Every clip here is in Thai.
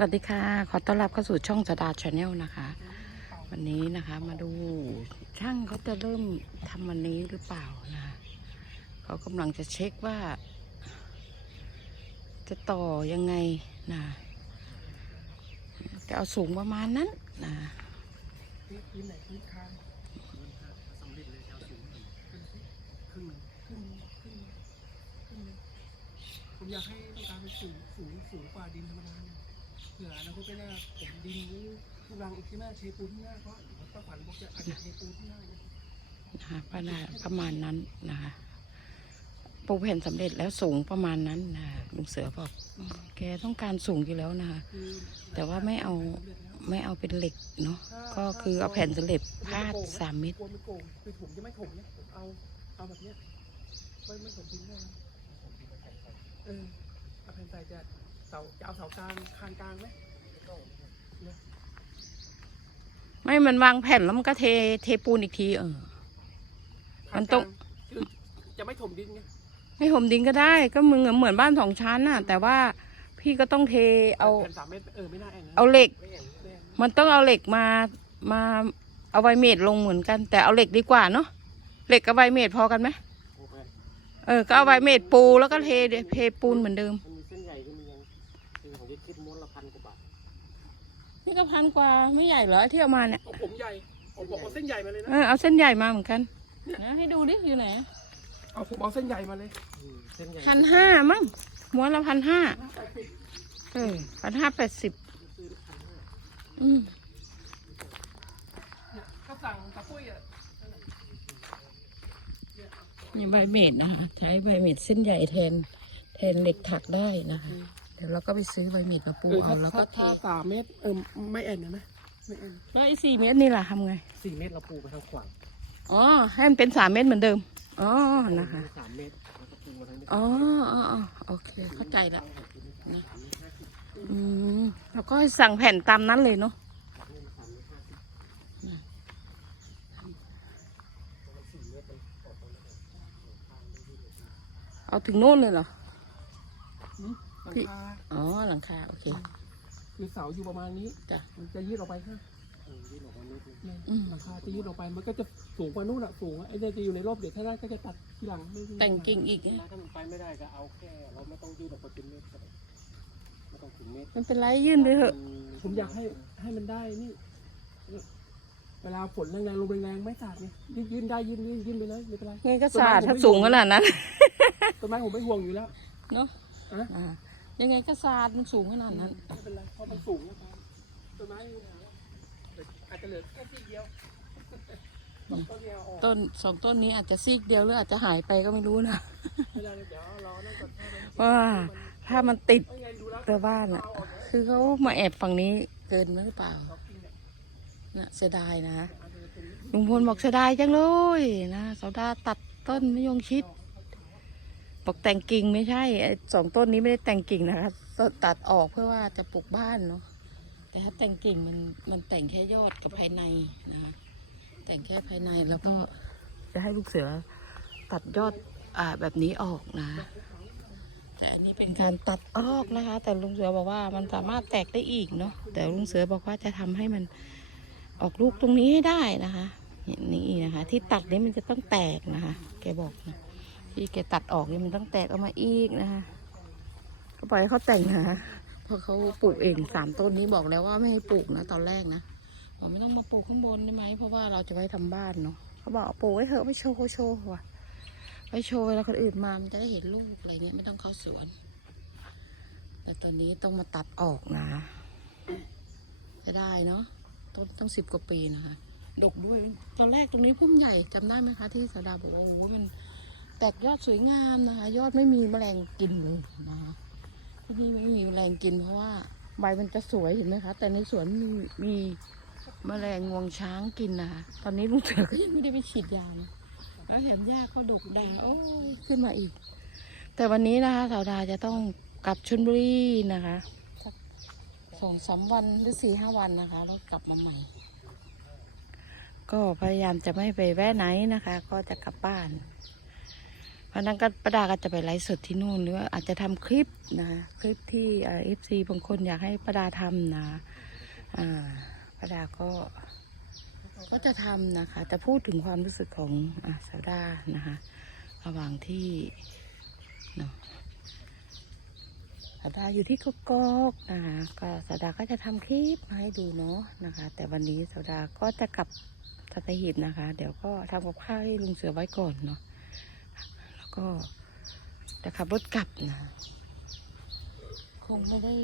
วัสดีค่ะ ขอต้อนรับเข้าสู่ช่องสดาชาแนลนะคะ วันนี้นะคะมาดูช่างเขาจะเริ่มทำวันนี้หรือเปล่านะ เขากำลังจะเช็คว่า จะต่อยังไงนะจะเอาสูงประมาณนั้นนะอาสูงครึ่งครึ่งครึ่งครึ่งผมอยากให้ต้องการเป็นสูงสูงสูงกว่าดินธรรมดาเนี่ย เผื่ออนาคตไปหน้าผมดินนี้ลูกรังอีกที่หน้าเชปูนที่หน้าเพราะป้าฝันบอกจะอาจจะเชปูนที่หน้าเนี่ยนะคะประมาณประมาณนั้นนะคะปูแผ่นสำเร็จแล้วสูงประมาณนั้นนะลุงเสือบอกแกต้องการสูงอยู่แล้วนะคะ คือแต่ว่าไม่เอาไม่เอาเป็นเหล็กเนาะก็คือเอาแผ่นสำเร็จพาดสามเมตรกลัวไม่โกงคือผมจะไม่ถมเนี่ยผมเอาเอาแบบเนี้ยไม่ไม่ถมดินนะเออเอาแผ่นใส่จะเสาจะเอาเสากลางคานกลางไหมไม่มันวางแผ่นแล้วมันก็เทเทปูนอีกทีเออมันต้อง คือจะไม่ถมดินไงให้ผมดินก็ได้ ก็มึงเหมือนบ้านสองชั้นน่ะ แต่ว่าพี่ก็ต้องเทเอา แผ่นสามเมตรเออไม่น่าแอนนะเอาเหล็ก ไม่แอนไม่แอนมันต้องเอาเหล็กมามาเอาไวเมดลงเหมือนกัน แต่เอาเหล็กดีกว่าเนาะเหล็กกับไวเมดพอกันไหมโอเคเออก็เอาไวเมดปูแล้วก็เทเทปูนเหมือนเดิม นี่ก็พันกว่าไม่ใหญ่เหรอที่เอามาเนี่ยเอาผมใหญ่ผมบอกเอาเส้นใหญ่มาเลยนะเออเอาเส้นใหญ่มาเหมือนกันนะให้ดูดิอยู่ไหนเอาผมเอาเส้นใหญ่มาเลยเส้นใหญ่พันห้ามั้งม้วนละพันห้าเออพันห้าแปดสิบอืมถ้าสั่งตะปุ้ยอะนี่ใบเมดนะคะใช้ใบเมดเส้นใหญ่แทนแทนเหล็กถักได้นะคะ เดี๋ยวเราก็ไปซื้อใบเมดมาปูเออเอาถ้าแล้วถ้าก็เทถ้าสามเมตรเออไม่แอนนะนะไม่แอนแล้วไอ้สี่เมตรนี่ล่ะทำไงสี่เมตรเราปูไปทางขวางอ๋อให้มันเป็นสามเมตรเหมือนเดิมอ๋อนะคะสามเมตรแล้วก็ปูมาทางนี้อ๋ออ๋ออ๋อโอเคเข้าใจละนะอืมแล้วก็ให้สั่งแผ่นตามนั้นเลยเนาะนะเอาถึงโน่นเลยเหรอหลัง พี่ คาอ๋อหลังคาโอเค คือเสาอยู่ประมาณนี้จ้ะ มันจะยืดออกไปฮะยืดออกมานิดนึงอืมหลังคาจะยืดออกไปมันก็จะสูงกว่านู่นอะสูงอะไอ้เนี่ยจะอยู่ในร่มเดี๋ยวถ้าได้ก็จะตัดทีหลังไม่ไม่แต่งกิ่งอีก ถ้ามันไปไม่ได้ก็เอาแค่เราไม่ต้องยืดออกไปเป็นเมตรก็ได้ไม่ต้องถึงเมตรมันเป็นไรยื่นไปเถอะ ผมอยากให้ให้มันได้นี่ เวลาฝนแรงๆลมแรงๆไม่สาดไงยืนยืนได้ยืนยืนยืนไปเลยไม่เป็นไร ไงก็สาดถ้าสูงขนาดนั้นต้นไม้ผมไม่ห่วงอยู่แล้ว เนาะอะอ่า ยังไงก็สาดมันสูงขนาดนั้น ไม่เป็นไรเพราะมันสูงนะครับต้นไม้อยู่ไหนอาจจะเหลือแค่ที่เดียวสองต้นเดียวออกต้นสองต้นนี้อาจจะซีกเดียวหรืออาจจะหายไปก็ไม่รู้นะไม่ได้เดี๋ยวรอนั่นก่อนถ้ามันว่าถ้ามันติดไม่ไงดูแล้วแต่บ้านอะ คือเขามาแอบฝั่งนี้เกินไหมหรือเปล่าเอากิ่งเนี่ยน่ะเสียดายนะเอาไปตรงนี้ลุงพลบอกเสียดายจังเลยนะเสาดาตัดต้นมะยงชิด บอกแต่งกิ่งไม่ใช่ไอสองต้นนี้ไม่ได้แต่งกิ่งนะคะตัดออกเพื่อว่าจะปลูกบ้านเนาะแต่ถ้าแต่งกิ่งมันมันแต่งแค่ยอดกับภายในนะคะแต่งแค่ภายในแล้วก็จะให้ลูกเสือตัดยอดอ่าแบบนี้ออกนะ แต่อันนี้เป็นการตัดออกนะคะ แต่ลุงเสือบอกว่ามันสามารถแตกได้อีกเนาะแต่ลุงเสือบอกว่าจะทำให้มันออกลูกตรงนี้ให้ได้นะคะนี้นะคะ ที่ตัดนี้มันจะต้องแตกนะคะ แกบอกนะ ที่แกตัดออกนี่มันต้องแตกออกมาอีกนะคะก็ปล่อยให้เขาแต่งนะคะพราะเขาปลูกเองสามต้นนี้บอกแล้วว่าไม่ให้ปลูกนะ ตอนแรกนะบอกไม่ต้องมาปลูกข้างบนได้ไหมเพราะว่าเราจะไว้ทำบ้านเนาะเขาบอกปลูกไว้เถอะไม่โชว์โชว์ว่ะไว้โชว์เวลาคนอื่นมามันจะได้เห็นลูกอะไรเงี้ยไม่ต้องเข้าสวน แต่ตอนนี้ต้องมาตัดออกนะจะได้เนาะต้นต้องสิบกว่าปีนะคะดกด้วยตอนแรกตรงนี้พุ่มใหญ่จำได้ไหมคะที่สาดาบอกว่าโอ้โหมัน แตกยอดสวยงามนะคะ ยอดไม่มีแมลงกินเลยนะคะที่นี่ไม่มีแมลงกินเพราะว่าใบมันจะสวยเห็นไหมคะ แต่ในสวนมีมีแมลงงวงช้างกินนะคะตอนนี้ลุงเสือก็ยังไม่ได้ไปฉีดยานะแล้วแถมหญ้าเขาดกดาโอ้ยขึ้นมาอีก แต่วันนี้นะคะสาวดาจะต้องกลับชลบุรีนะคะสักสองสามวันหรือสี่ห้าวันนะคะ แล้วกลับมาใหม่ ก็พยายามจะไม่ไปแวะไหนนะคะ ก็จะกลับบ้าน พราะนั้นก็ประดาก็จะไปไลฟ์สดที่นู่นหรือว่าอาจจะทำคลิปนะคลิปที่เอฟซีบางคนอยากให้ประดาทำนะอ่าประดาก็ก็จะทำนะคะแต่พูดถึงความรู้สึกของอะสาวดานะคะระหว่างที่เนาะสาวดาอยู่ที่กกอกนะคะก็สาวดาก็จะทำคลิปมาให้ดูเนาะนะคะ แต่วันนี้สาวดาก็จะกลับสัตหีบนะคะ เดี๋ยวก็ทำกับข้าวให้ลุงเสือไว้ก่อนเนาะ ก็จะขับรถกลับนะ คงไม่ได้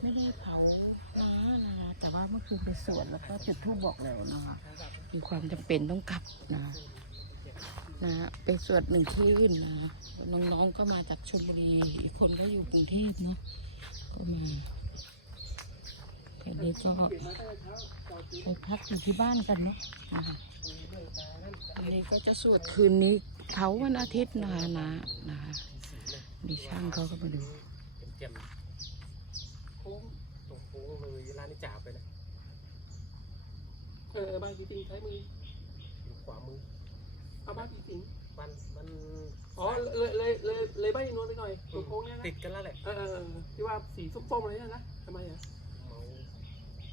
ไม่ได้เผาน้านะคะ แต่ว่าเมื่อคืนไปสวนแล้วก็จุดธูปบอกแล้วนะคะ มีความจำเป็นต้องกลับนะ นะไปสวดหนึ่งคืนนะ น้องๆก็มาจากชลบุรี อีกคนก็อยู่กรุงเทพเนาะก็มาทีนี้ก็ไปพักอยู่ที่บ้านกันเนาะนะคะอันนี้ก็จะสวดคืนนี้ เผาวันอาทิตย์นะคะนะนะคะมีช่างเขาก็มาดูเป็นเจียมโค้งตรงโค้งเลยร้านนี้จ่าไปนะเออบ้านพี่สิงใช้มืออยู่ขวามือเอาบ้านพี่สิงมันมันอ๋อเลยเลยเลยเลยบ้านอีนวลไปหน่อยตรงโค้งเนี้ยนะติดกันแล้วแหละเออเออเออที่ว่าสีส้มๆอะไรเนี่ยนะทำไมอะเมา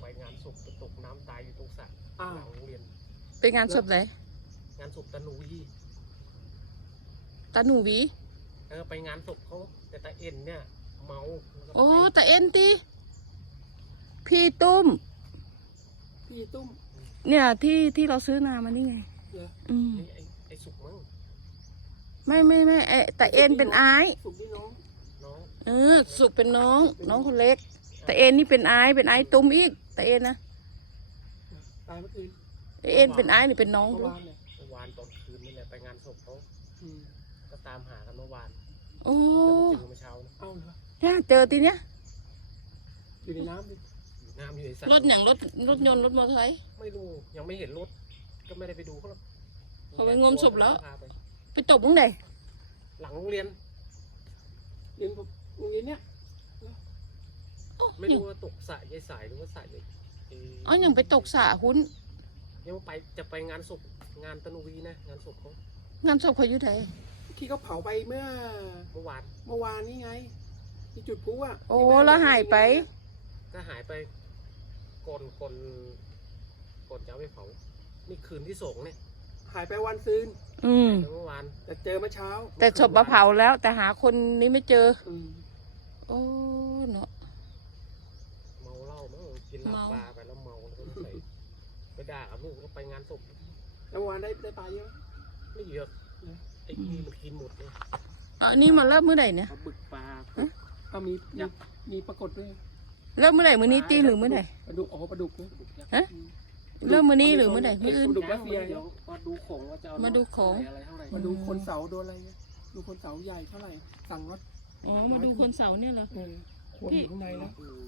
ไปงานศพตกน้ำตายอยู่ตรงสระอ้าวหลังโรงเรียนเป็นงานศพไหนงานศพตาหนูยี่ ตาหนูหวี เออไปงานศพเขาแต่ตาเอ็นเนี่ยเมาแล้วก็โอ้ไปตาเอ็นตีพี่ตุ้ม พี่ตุ้ม เนี่ยที่ที่เราซื้อนามานี่ไงเหรออืมนี่ไอ้ไอ้สุกมั้งไม่ไม่ไม่ไอแต่เอ็นเป็นไอายสุกที่น้องน้องเออ สุกเป็นน้อง น้องคนเล็กแต่เอ็นนี่เป็นไอายเป็นไอายตุ้มอีกแต่เอ็นนะตายเมื่อคืนแต่เอ็นเป็นไอายนี่เป็นน้องเมื่อลูกวานเนี่ยเมื่อวานตอนคืนนี่แหละไปงานศพเขาอืมก็ ตามหากันเมื่อวานโอ้แต่มาเจอเมื่อเช้านะเอ้าเหรอน่าเจอทีเนี้ยอยู่ในน้ำดิอยู่น้ำอยู่ในสระรถอย่างรถรถยนต์รถมอเตอร์ไซค์ ไม่รู้ยังไม่เห็นรถ ก็ไม่ได้ไปดูเขาหรอกเขาไปงมศพแล้ว พาไปไปตบมึงไหนหลังโรงเรียน เรียนผมโรงเรียนเนี้ยอ๋อไม่ยังรู้ว่าตกสระยายสายหรือว่าสระยายเอ๋อยังไปตกสระหุ้น ยังไปจะไปงานศพงานตะนุวีนะงานศพเขางานศพเขาอยู่ไหน ที่เขาเผาไปเมื่อเมื่อวานเมื่อวานนี่ไง ที่จุดพลุอะโอ้แล้วหายไป ก็หายไปก่อนก่อนก่อนจะเอาไปเผานี่คืนที่สองเนี่ยหายไปวันซืนอืม แต่เมื่อวานแต่เจอเมื่อเช้าแต่ศพมาเผาแล้ว แต่หาคนนี้ไม่เจอ อืมโอ้เนาะ เมาเหล้ามั้งกินเหล้าเมา ปลาไปแล้วเมาแล้วก็ไปไปด่ากับลูกก็ไปงานศพแล้วเมื่อวานได้ได้ปลาเยอะไหมไม่เยอะ ไอ้นี่มันกินหมดเลยอ๋อนี่มาเริ่มเมื่อไหร่เนี่ย ปลาบึกปลาก็มีมีมีปรากฏด้วยเริ่มเมื่อไหร่มื้อนี้ตีหรือมื้อไหร่ปลาดุกอ๋อปลาดุกนะฮะเริ่มมื้อนี้หรือมื้อไหร่มื้ออื่นดุกรัสเซียเดี๋ยวมาดูของว่าจะเอามาดูของอะไรเท่าไหร่มาดูคนเสาโดนอะไรเนี่ยดูคนเสาใหญ่เท่าไหร่ สั่งรถอ๋อมาดูคนเสาเนี่ยเหรอ เออคนอยู่ข้างในแล้วอืม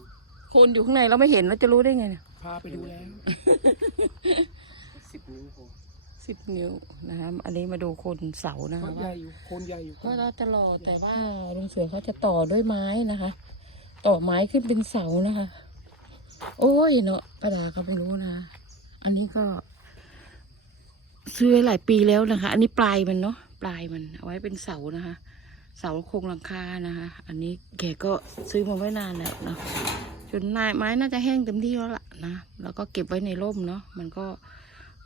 คนอยู่ข้างในเราไม่เห็นเราจะรู้ได้ไงเนี่ยพาไปดูแล้วสิบนิ้วพอ สิบนิ้วนะครับอันนี้มาดูคนเสานะก็คะใหญ่อยู่คนใหญ่อยู่ก็เราจะรอแต่ว่าลุงเสือเขาจะต่อด้วยไม้นะคะ ต่อไม้ขึ้นเป็นเสานะคะ โอ้ยเนาะประดาก็ไม่รู้นะอันนี้ก็ ซื้อไว้หลายปีแล้วนะคะ อันนี้ปลายมันเนาะปลายมันเอาไว้เป็นเสานะคะ เสาโครงหลังคานะคะ อันนี้แกก็ซื้อมาไว้นานแล้วเนาะจนนายไม้น่าจะแห้งเต็มที่แล้วล่ะนะแล้วก็เก็บไว้ในร่มเนาะมันก็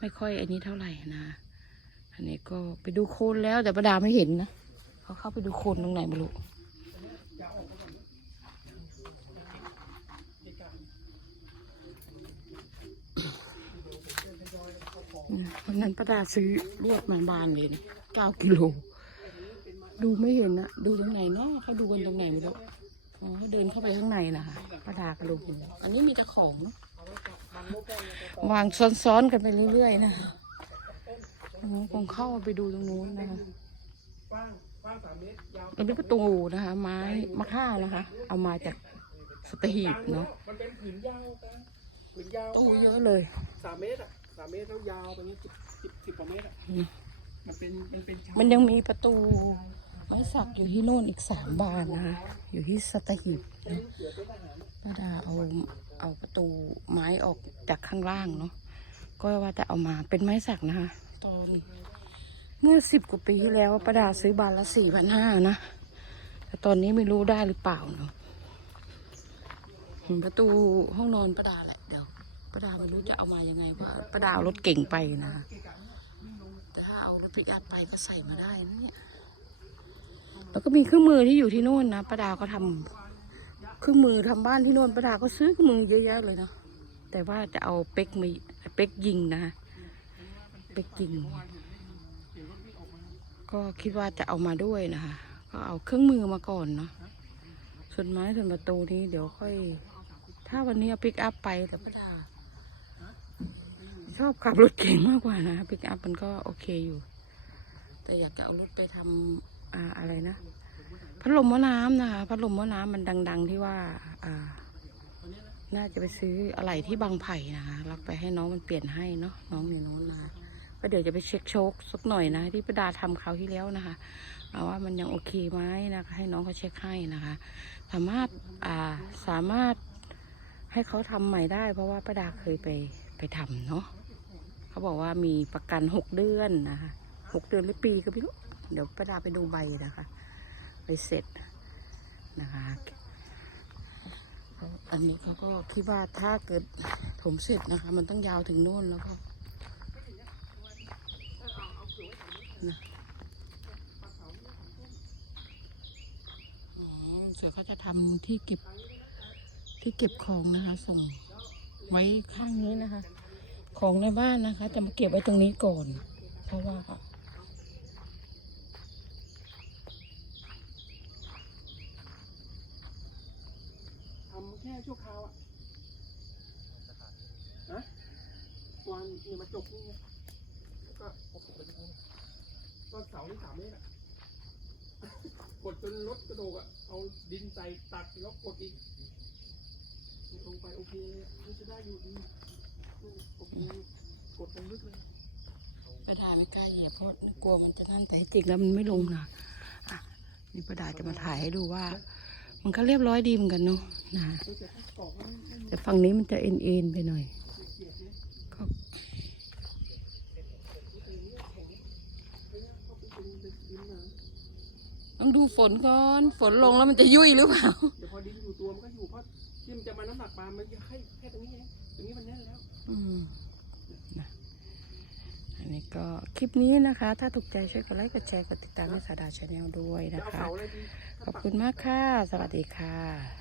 ไม่ค่อยอันนี้เท่าไหร่นะ อันนี้ก็ไปดูโคนแล้วแต่ประดาไม่เห็นนะเขาเข้าไปดูโคนตรงไหนไม่รู้วันนั้นประดาซื้อลวดมาบานเลยเก้ากิโล ดูไม่เห็นนะดูตรงไหนเนาะเขาดูกันตรงไหนไม่รู้เดินเข้าไปข้างในนะคะประดาก็ดูเห็นอันนี้มีแต่ของเนาะ วางซ้อนๆกันไปเรื่อยๆนะคะอ๋อคงเข้าไปดูตรงนู้นนะคะกว้างกว้างสามเมตรยาวอันนี้ประตูนะคะ ไม้มะค่านะคะ เอามาจากสตหีบเนาะมันเป็นผืนยาวกันผืนยาวตู้เยอะเลยสามเมตรอะสามเมตรแล้วยาวไปนี้สิบสิบสิบกว่าเมตรอะอืมมันเป็นมันเป็นชั้นมันยังมีประตู ไม้สักอยู่ที่โน่นอีกสามบานนะคะอยู่ที่สตหีบนะป้าดาเอาเอาประตูไม้ออกจากข้างล่างเนาะก็ว่าจะเอามาเป็นไม้สักนะคะตอนเมื่อสิบกว่าปีที่แล้วประดาซื้อบานละสี่พันห้านะแต่ตอนนี้ไม่รู้ได้หรือเปล่าเนาะเห็นประตูห้องนอนประดาแหละเดี๋ยวประดาไม่รู้จะเอามายังไงว่าประดาเอารถเก่งไปนะแต่ถ้าเอารถปิกอัพไปก็ใส่มาได้นะเนี่ย แล้วก็มีเครื่องมือที่อยู่ที่โน่นนะประดาก็ทำเครื่องมือทำบ้านที่โน่นประดาก็ซื้อเครื่องมือเยอะแยะเลยเนาะแต่ว่าจะเอาเป็กมีเป็กยิงนะคะเป็กยิง ก็คิดว่าจะเอามาด้วยนะคะก็เอาเครื่องมือมาก่อนเนาะส่วนไม้ส่วนประตูนี้เดี๋ยวค่อย ถ้าวันนี้เอาปิกอัพไปแต่ประดาชอบขับรถเก่งมากกว่านะปิกอัพมันก็โอเคอยู่ แต่อยากจะเอารถไปทำ อ่าอะไรนะพัดลมหม้อน้ำนะคะพัดลมหม้อน้ำมันดัง ๆ ที่ว่า อ่า น่าจะไปซื้ออะไรที่บางไผ่นะคะแล้วไปให้น้องมันเปลี่ยนให้เนาะน้องอยู่โน้นนะคะก็เดี๋ยวจะไปเช็คโชคสักหน่อยนะที่ประดาทำคราที่แล้วนะคะเอาว่ามันยังโอเคไหมนะคะ ให้น้องเขาเช็คให้นะคะ สามารถอ่าสามารถให้เขาทำใหม่ได้ เพราะว่าประดาเคยไปไปทำเนาะเขาบอกว่ามีประกันหกเดือนนะคะหกเดือนหรือปีก็ไม่รู้ เดี๋ยวประดาไปดูใบนะคะ ไปเสร็จนะคะ อันนี้เขาก็คิดว่าถ้าเกิดผมเสร็จนะคะ มันต้องยาวถึงโน่นแล้วก็นะเสือเขาจะทำที่เก็บที่เก็บของนะคะ ส่งไว้ข้างนี้นะคะ ของในบ้านนะคะ จะมาเก็บไว้ตรงนี้ก่อน เพราะว่า ทำแค่ ชั่วคราวอะนะวันเนี่ยมาจบนี่ไงแล้วก็ก็เสาที่สามเมตรอะกดจนรถกระโดดอะเอาดินใส่ตักแล้วกดอีกลงไปโอเคเลยนี่จะได้อยู่ดีโอเคกดลงลึกเลยประดาไม่กล้าเหยียบเพราะกลัวมันจะนั่นแต่จริงแล้วมันไม่ลงนะอะนี่ประดาจะมาถ่ายให้ดูว่า มันก็เรียบร้อยดีเหมือนกันเนาะนะเดี๋ยวแต่ถ้ากรอกแล้วไม่ไม่แต่ฝั่งนี้มันจะเอ็นเอ็นๆไปหน่อยเกียดเนี่ยก็เข้าไปเป็นดินนะต้องดูฝนก่อน ฝนลงแล้วมันจะยุ่ยหรือเปล่า เดี๋ยวพอดินอยู่ตัวมันก็อยู่เพราะที่มันจะมาน้ำหนักมามันจะให้แค่ตรงนี้เองตรงนี้มันแน่นแล้ว อืมนะ อันนี้ก็คลิปนี้นะคะ ถ้าถูกใจช่วยกดไลค์กดแชร์กดติดตามให้สาดาชาแนลด้วยจะนะเอาคะเสาอะไรดีขอบคุณมากค่ะ สวัสดีค่ะ